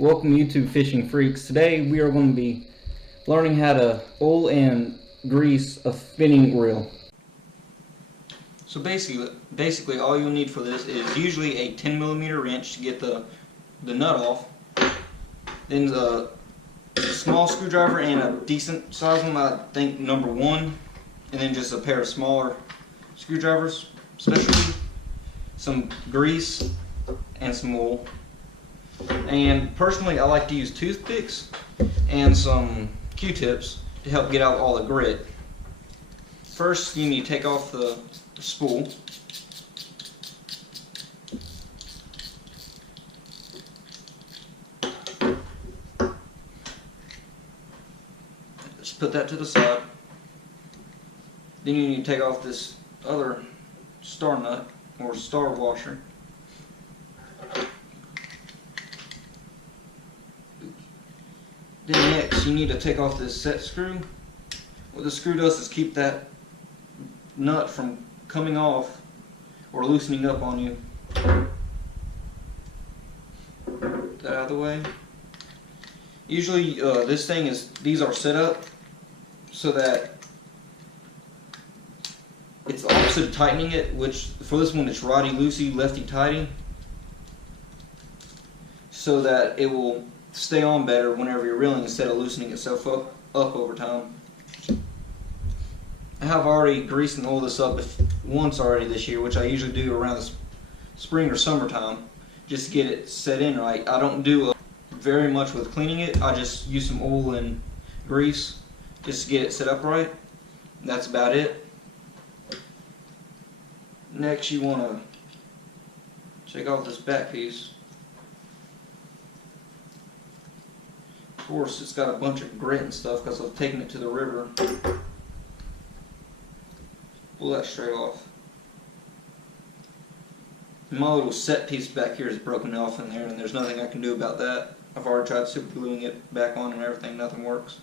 Welcome YouTube fishing freaks. Today we are going to be learning how to oil and grease a spinning reel. So basically all you'll need for this is usually a 10mm wrench to get the nut off, then a small screwdriver and a decent size one, I think number 1, and then just a pair of smaller screwdrivers, especially some grease and some oil. And personally, I like to use toothpicks and some Q-tips to help get out all the grit. First, you need to take off the spool. Just put that to the side. Then you need to take off this other star nut or star washer. Then next you need to take off this set screw. What the screw does is keep that nut from coming off or loosening up on you. Put that out of the way. Usually these are set up so that it's the opposite of tightening it, which for this one it's righty loosey, lefty tighty, so that it will stay on better whenever you're reeling instead of loosening itself up over time. I have already greased and oiled this up once already this year, which I usually do around the spring or summertime, just to get it set in right. I don't do very much with cleaning it. I just use some oil and grease just to get it set up right. That's about it. Next, you want to take off this back piece. Of course, it's got a bunch of grit and stuff because I've taken it to the river. Pull that straight off. My little set piece back here is broken off in there, and there's nothing I can do about that. I've already tried super gluing it back on and everything, nothing works.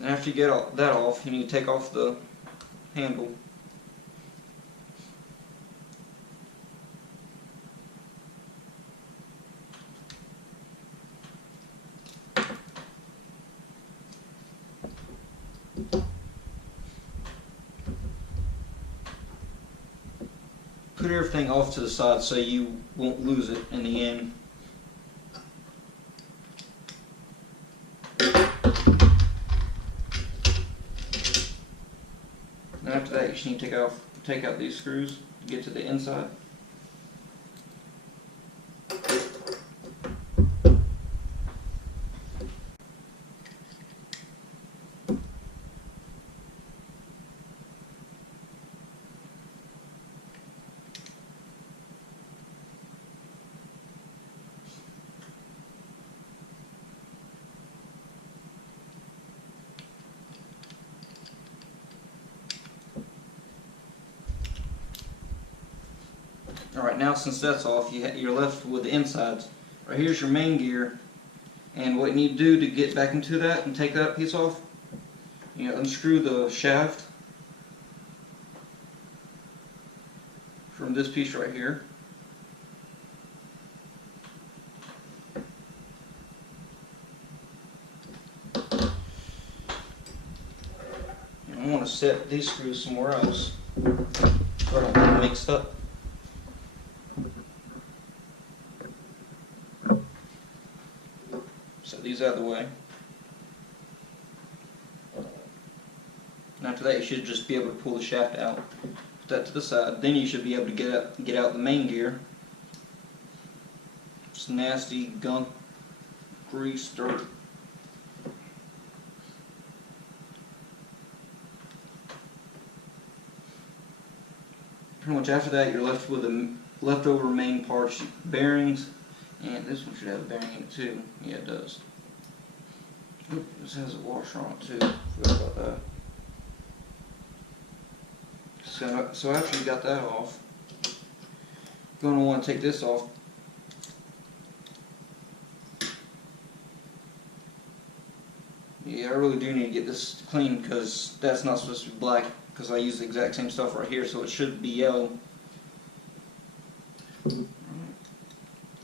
And after you get that off, you need to take off the handle. Put everything off to the side so you won't lose it in the end. And after that, you just need to take out these screws to get to the inside. Alright, now since that's off, you're left with the insides. Right here's your main gear, and what you need to do to get back into that and take that piece off, you unscrew the shaft from this piece right here. And I want to set these screws somewhere else so I don't get them mixed up. Set these out of the way. And after that, you should just be able to pull the shaft out. Put that to the side. Then you should be able to get out the main gear. It's nasty gunk, grease, dirt. Pretty much after that, you're left with the leftover main parts, bearings. And this one should have a bearing in it too. Yeah, it does. Oop, this has a washer on it too. Forgot about that. So after you got that off, you're going to want to take this off. Yeah, I really do need to get this clean because that's not supposed to be black because I use the exact same stuff right here, so it should be yellow.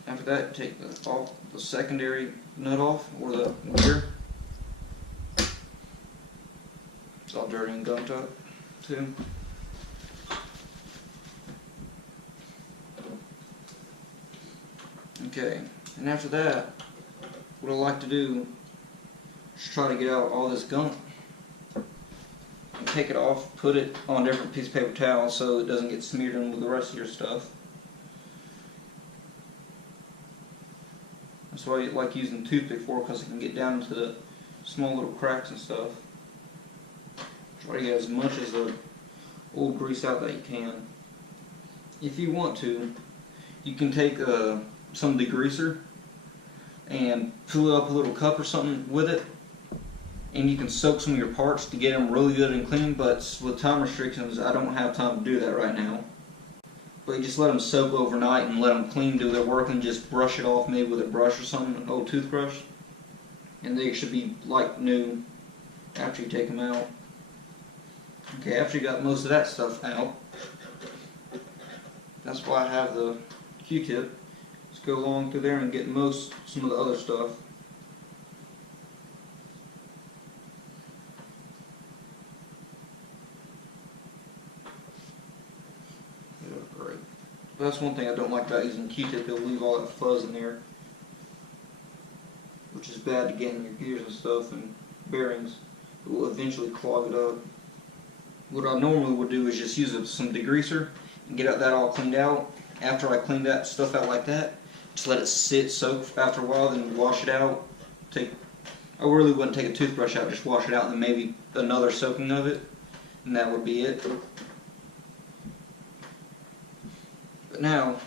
After that, take the secondary nut off, or the gear. It's all dirty and gummed up too. Okay, and after that, what I like to do is try to get out all this gunk and take it off, put it on a different piece of paper towel so it doesn't get smeared in with the rest of your stuff. That's why I like using the toothpick for, because it can get down into the small little cracks and stuff. Try to get as much of the old grease out that you can. If you want to, you can take some degreaser and fill up a little cup or something with it, and you can soak some of your parts to get them really good and clean, but with time restrictions I don't have time to do that right now. But you just let them soak overnight and let them clean, do their work, and just brush it off maybe with a brush or something, an old toothbrush, and they should be like new after you take them out. Okay, after you got most of that stuff out, that's why I have the Q-tip. Just go along through there and get some of the other stuff. Yeah, great. But that's one thing I don't like about using Q-tip. It'll leave all that fuzz in there, which is bad to get in your gears and stuff and bearings. It will eventually clog it up. What I normally would do is just use some degreaser and get that all cleaned out. After I clean that stuff out like that, just let it sit, soak after a while, then wash it out. I really wouldn't take a toothbrush out, just wash it out, and then maybe another soaking of it, and that would be it. But now,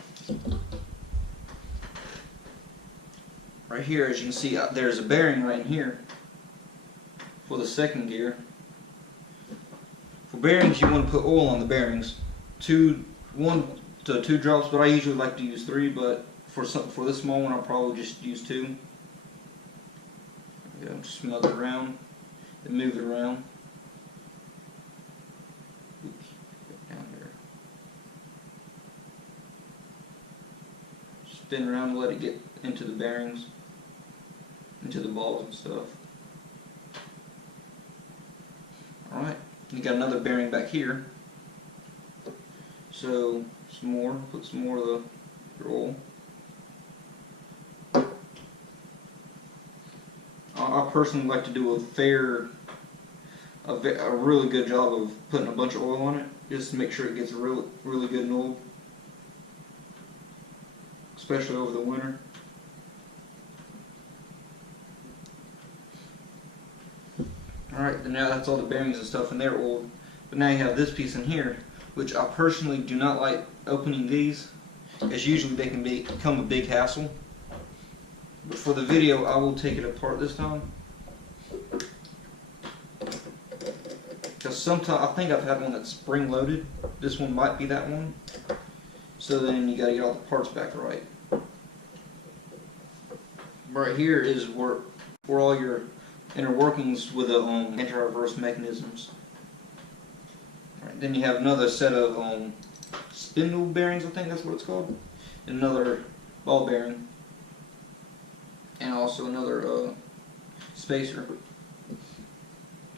right here, as you can see, there's a bearing right in here for the second gear. For bearings, you want to put oil on the bearings, 1 to 2 drops, but I usually like to use 3. But for this small one, I'll probably just use 2. Yeah, just smell it around and move it around. Oops, down there. Spin around and let it get into the bearings, into the balls and stuff. All right. You got another bearing back here, so put some more of the oil. I personally like to do a really good job of putting a bunch of oil on it, just to make sure it gets really good and old, especially over the winter. Alright, now that's all the bearings and stuff, and they're old. But now you have this piece in here, which I personally do not like opening these, as usually they can become a big hassle. But for the video, I will take it apart this time. Because sometimes, I think I've had one that's spring-loaded. This one might be that one. So then you got to get all the parts back right. Right here is where all your inner workings with the anti-reverse mechanisms. Right, then you have another set of spindle bearings, I think that's what it's called. Another ball bearing. And also another spacer.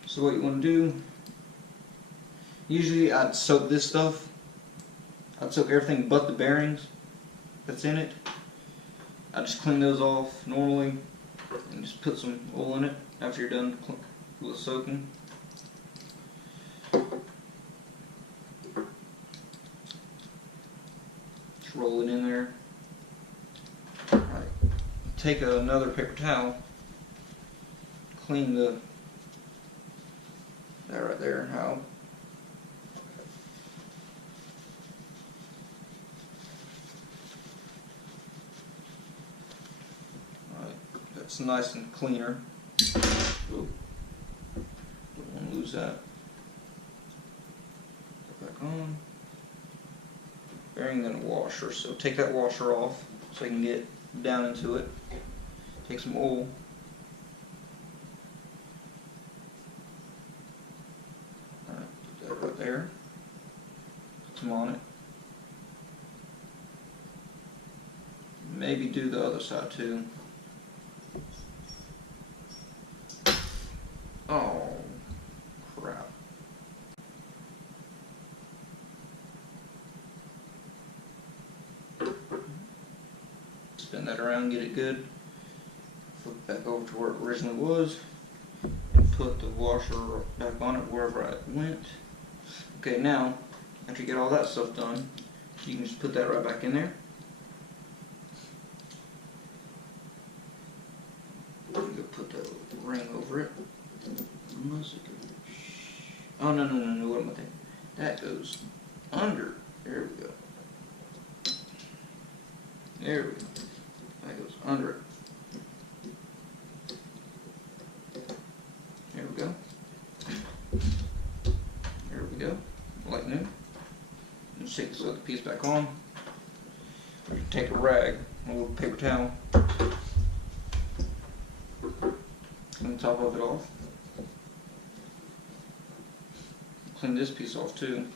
So what you want to do, usually I'd soak this stuff. I'd soak everything but the bearings that's in it. I just clean those off normally and just put some oil in it after you're done with the soaking. Just roll it in there. Alright. Take another paper towel, clean that right there out. It's nice and cleaner. Ooh. Don't want to lose that. Put back on. Bearing, then a washer. So take that washer off so you can get down into it. Take some oil. Alright, put that right there. Put some on it. maybe do the other side too. Oh, crap. Spin that around, get it good. Flip back over to where it originally was. And put the washer back on it wherever it went. Okay, now, after you get all that stuff done, you can just put that right back in there. You can put the ring over it. Oh, no, what am I thinking? That goes under. There we go. There we go. That goes under it. There we go. There we go. Like new. And just take this other piece back on. Or you can take a rag, a little paper towel, clean the top of it off. Clean this piece off too.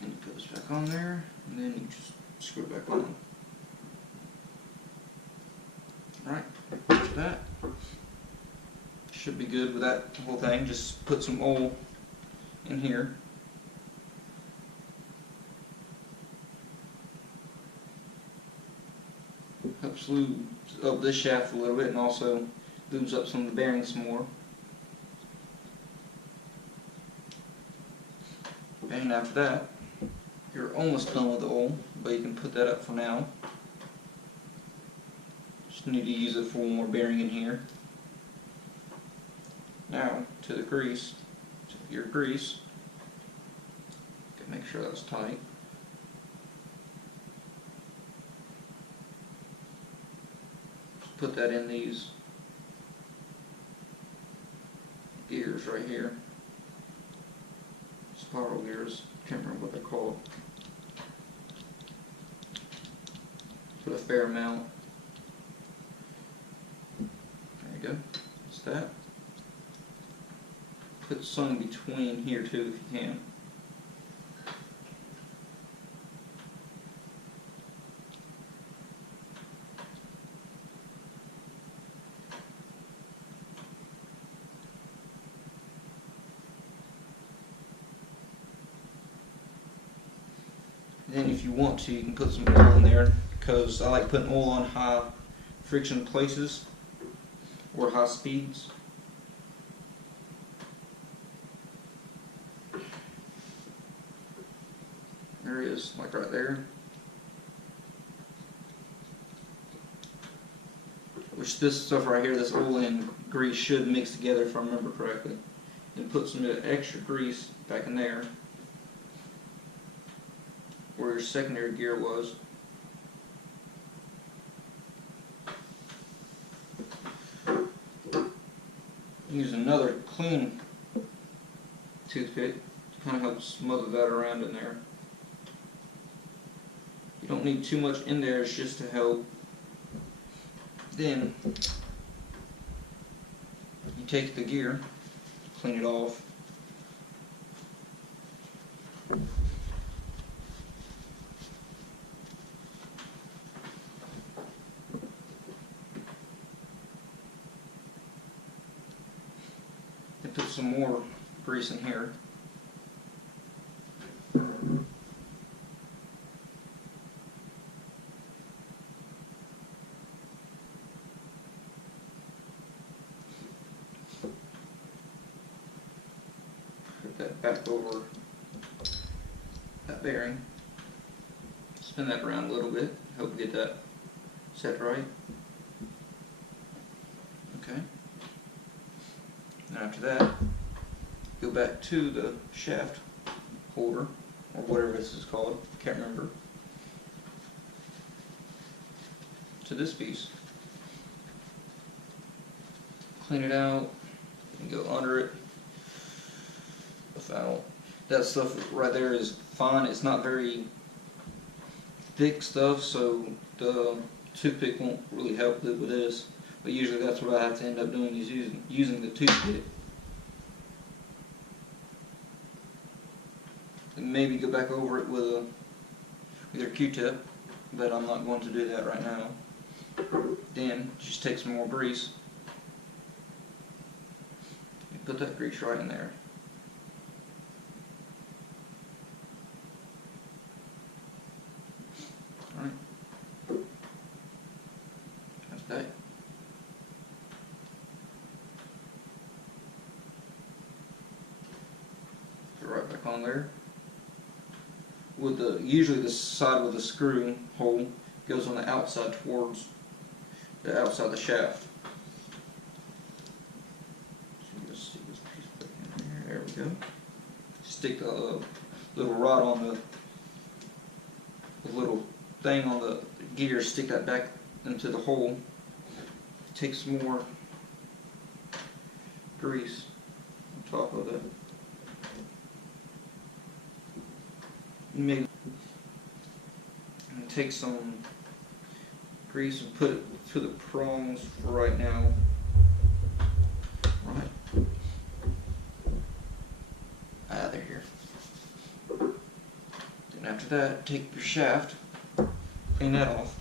And you put this back on there, and then you just screw it back on. Alright, that should be good with that whole thing. Just put some oil in here. Helps lube up this shaft a little bit and also lubes up some of the bearings some more. And after that, you're almost done with the oil, but you can put that up for now. Just need to use it for one more bearing in here. Now, to the grease. To your grease. Make sure that's tight. Just put that in these gears right here. Spiral gears. Can't remember what they're called. Put a fair amount. There you go. That's that. Put some between here too if you can. Then if you want to, you can put some oil in there, because I like putting oil on high friction places or high speeds. There it is, like right there. Which this stuff right here, this oil and grease should mix together if I remember correctly. And put some extra grease back in there where your secondary gear was. Use another clean toothpick to kind of help smother that around in there. You don't need too much in there, it's just to help. Then you take the gear, clean it off. And put some more grease in here. Put that back over that bearing. Spin that around a little bit. Help get that set right. Okay. And after that, go back to the shaft holder, or whatever this is called, can't remember, to this piece. Clean it out, and go under it without, that stuff right there is fine, it's not very thick stuff, so the toothpick won't really help with this. But usually that's what I have to end up doing, is using the toothpick. And maybe go back over it with your Q-tip. but I'm not going to do that right now. Then just take some more grease and put that grease right in there. Alright. That's that. Put it right back on there. With usually the side with the screw hole goes on the outside towards the outside of the shaft. So just stick this piece back in there. There we go. Stick the little rod on the little thing on the gear. Stick that back into the hole. Take some more grease on top of it. Maybe and take some grease and put it to the prongs for right now. Right. They're here. Then after that, take your shaft, clean that off.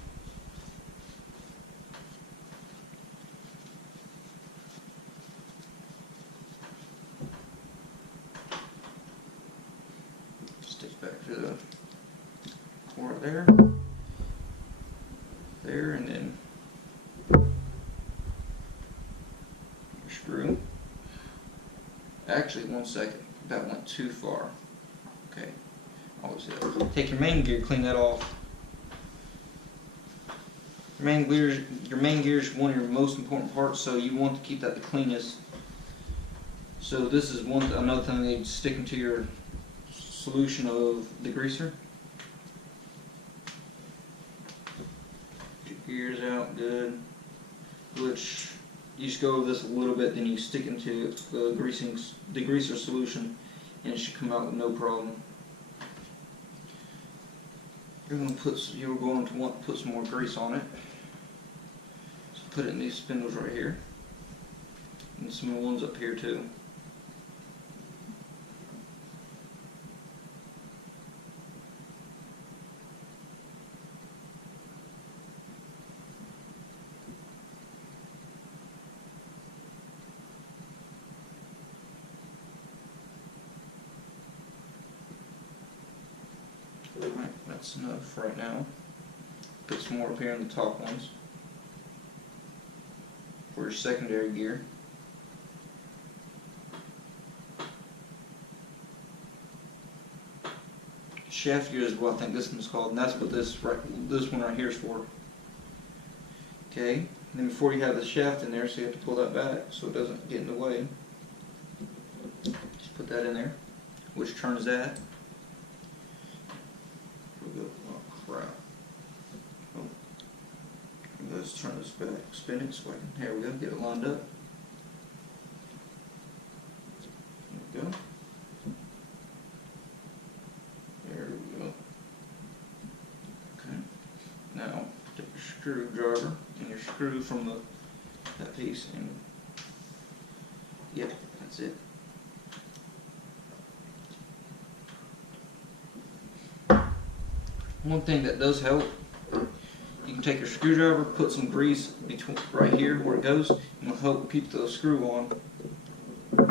Stick back to the core there. There, and then your screw. Actually, one second, that went too far. Okay, always it. Take your main gear, clean that off. Your main gear is one of your most important parts, so you want to keep that the cleanest. So this is another thing they stick into your solution of degreaser. Gears out good, which you just go over this a little bit, then you stick into the degreaser solution, and it should come out with no problem. You're going to want to put some more grease on it. So put it in these spindles right here, and some of the ones up here too. Alright, that's enough right now. Put some more up here in the top ones for your secondary gear. Shaft gear is what I think this one's called, and that's what this one right here is for. Okay, and then before you have the shaft in there, so you have to pull that back so it doesn't get in the way. Just put that in there, which turns that. Oh crap. Oh. Let's turn this back, spin it so I can, here we go, get it lined up. There we go. There we go. Okay. Now, take your screwdriver and your screw from that piece and, yep, that's it. One thing that does help, you can take your screwdriver, put some grease between right here where it goes, and it'll help keep the screw on. So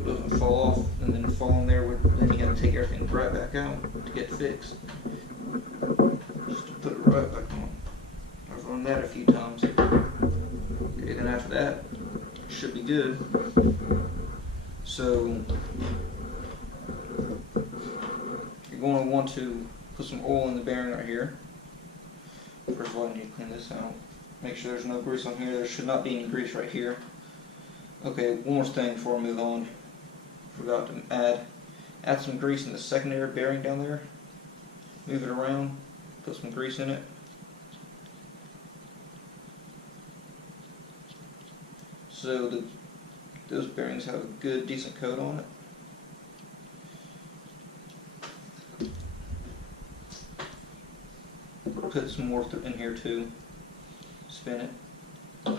it doesn't fall off and then fall in there, then you gotta take everything right back out to get fixed. Just to put it right back on. I've run that a few times. Okay, then after that, it should be good. So you're going to want to put some oil in the bearing right here. First of all, I need to clean this out. Make sure there's no grease on here. There should not be any grease right here. Okay, one more thing before I move on. Forgot to add some grease in the secondary bearing down there. Move it around, put some grease in it. So those bearings have a good, decent coat on it. Put some more in here too. Spin it. There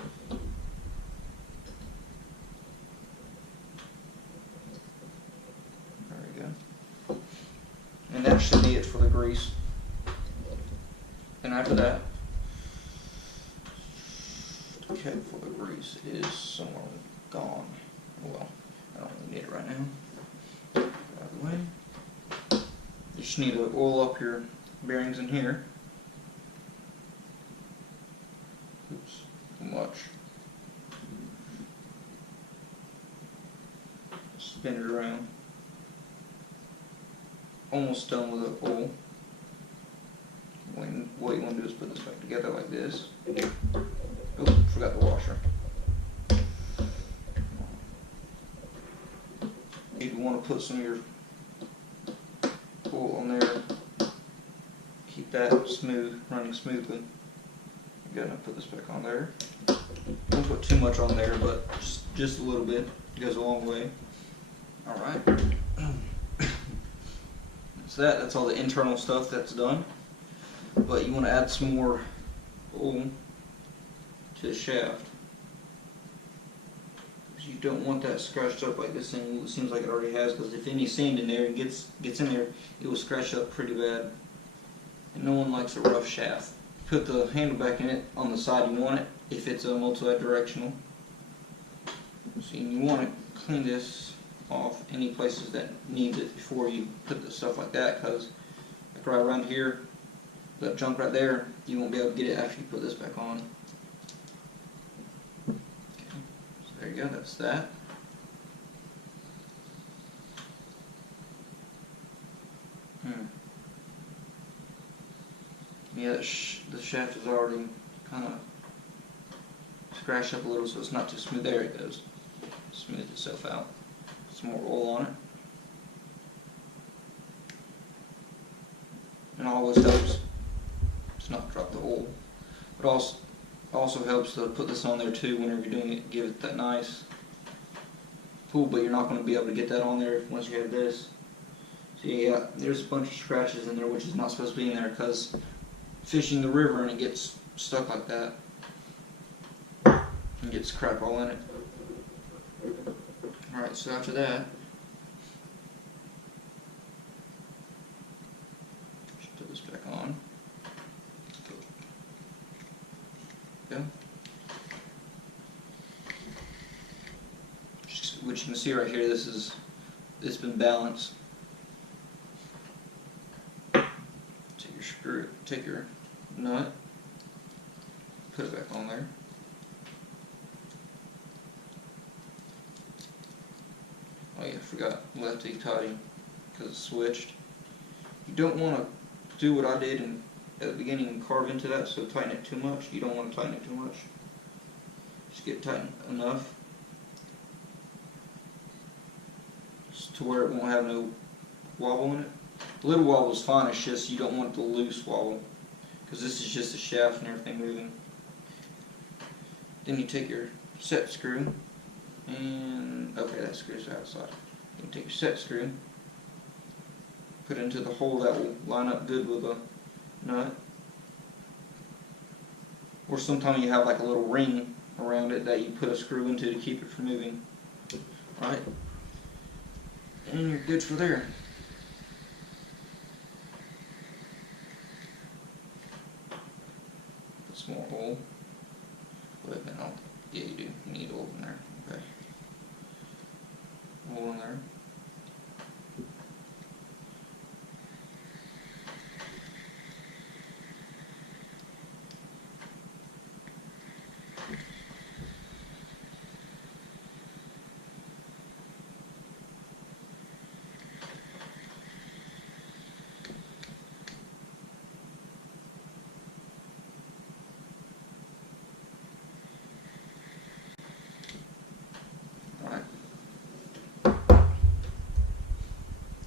we go. And that should be it for the grease. And after that, okay, for the grease, it is somewhere gone. Well, I don't really need it right now. Get out of the way. You just need to oil up your bearings in here. Oops, too much. Spin it around. Almost done with the oil. What you want to do is put this back together like this. Oh, forgot the washer. If you want to put some of your oil on there, keep that smooth, running smoothly. You're gonna put this back on there. Don't put too much on there, but just a little bit. It goes a long way. Alright. That's all the internal stuff that's done. But you want to add some more oil to the shaft. You don't want that scratched up like this thing seems like it already has, because if any sand in there and gets in there, it will scratch up pretty bad. And no one likes a rough shaft. Put the handle back in it on the side you want it, if it's a multi-directional. So you want to clean this off any places that need it before you put the stuff like that, because like right around here, that junk right there, you won't be able to get it after you put this back on. Okay, so there you go, that's that. Yeah, the shaft is already kind of scratched up a little, so it's not too smooth. There it goes. Smooth itself out. Some more oil on it. And always helps to not drop the oil. But also helps to put this on there too whenever you're doing it. Give it that nice pull, but you're not going to be able to get that on there once you have this. So yeah, there's a bunch of scratches in there which is not supposed to be in there because fishing the river and it gets stuck like that and gets crap all in it. Alright, so after that, just put this back on. Okay. Which you can see right here, it's been balanced. Take your screw, take your nut, put it back on there. Oh yeah, I forgot lefty tighty because it's switched. You don't want to do what I did at the beginning and carve into that, so tighten it too much. You don't want to tighten it too much. Just get tight enough just to where it won't have no wobble in it. A little wobble is fine, it's just you don't want the loose wobble because this is just a shaft and everything moving. Then you take your set screw and, okay, that screw's outside. You take your set screw, put it into the hole that will line up good with the nut. Or sometimes you have like a little ring around it that you put a screw into to keep it from moving. Alright? And you're good for there. Put some more oil. Wait a minute, yeah you do. You need oil in there. Okay. Oil in there.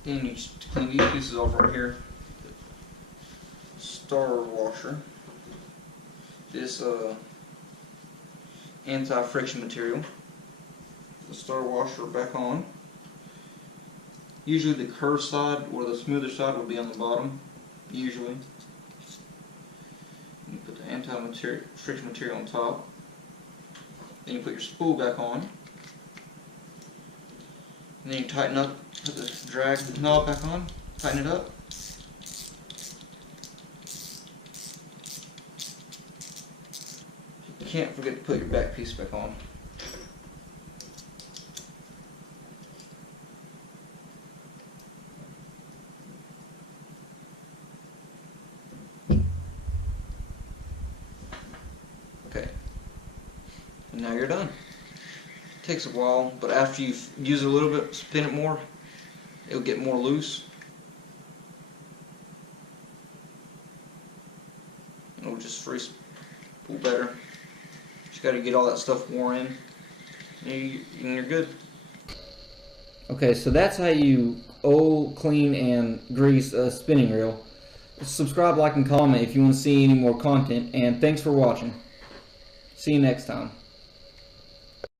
Then you just clean these pieces off right here. Star washer. This anti-friction material. The star washer back on. Usually the curved side or the smoother side will be on the bottom. Usually. You put the anti-friction material on top. Then you put your spool back on. And then you tighten up, put the drag knob back on, tighten it up. can't forget to put your back piece back on. Okay, and now you're done. It takes a while, but after you use it a little bit, spin it more, it'll get more loose. It'll just free spool better. Just got to get all that stuff worn in, and you're good. Okay, so that's how you oil, clean, and grease a spinning reel. Subscribe, like, and comment if you want to see any more content, and thanks for watching. See you next time.